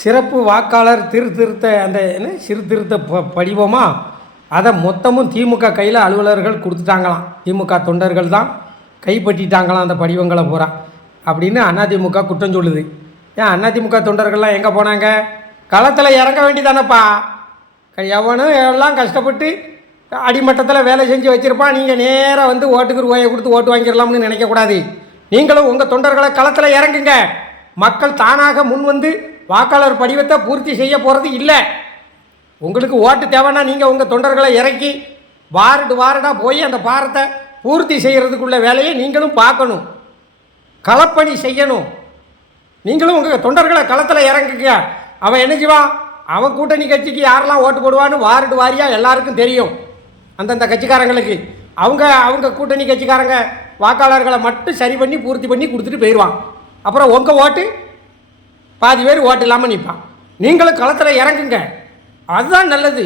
சிறப்பு வாக்காளர் திருத்த அந்த என்ன சீர்திருத்த படிவமா அதை மொத்தமும் திமுக கையில் அலுவலர்கள் கொடுத்துட்டாங்களாம். திமுக தொண்டர்கள் தான் கைப்பற்றிட்டாங்களாம் அந்த படிவங்களை பூரா அப்படின்னு அதிமுக குற்றம் சொல்லுது. ஏன் அதிமுக தொண்டர்கள்லாம் எங்கே போனாங்க? களத்தில் இறங்க வேண்டிதானப்பா. எவனும் எல்லாம் கஷ்டப்பட்டு அடிமட்டத்தில் வேலை செஞ்சு வச்சுருப்பான். நீங்கள் நேராக வந்து ஓட்டுக்கு ரூபாயை கொடுத்து ஓட்டு வாங்கிடலாம்னு நினைக்கக்கூடாது. நீங்களும் உங்கள் தொண்டர்களை களத்தில் இறங்குங்க. மக்கள் தானாக முன் வந்து வாக்காளர் படிவத்தை பூர்த்தி செய்ய போகிறது இல்லை. உங்களுக்கு ஓட்டு தேவைன்னா நீங்கள் உங்கள் தொண்டர்களை இறக்கி வார்டாக போய் அந்த பாரத்தை பூர்த்தி செய்கிறதுக்குள்ள வேலையை நீங்களும் பார்க்கணும். களப்பணி செய்யணும். நீங்களும் உங்கள் தொண்டர்களை களத்தில் இறங்குங்க. அவன் என்ன செய்வான்? அவன் கூட்டணி கட்சிக்கு யாரெல்லாம் ஓட்டு போடுவான்னு வார்டு வாரியாக எல்லாருக்கும் தெரியும். அந்தந்த கட்சிக்காரங்களுக்கு அவங்க கூட்டணி கட்சிக்காரங்க வாக்காளர்களை மட்டும் சரி பண்ணி பூர்த்தி பண்ணி கொடுத்துட்டு போயிடுவான். அப்புறம் உங்கள் ஓட்டு பாதி பேர் ஓட்டு இல்லாமல் நிற்பான். நீங்களும் களத்தில் இறங்குங்க. அதுதான் நல்லது.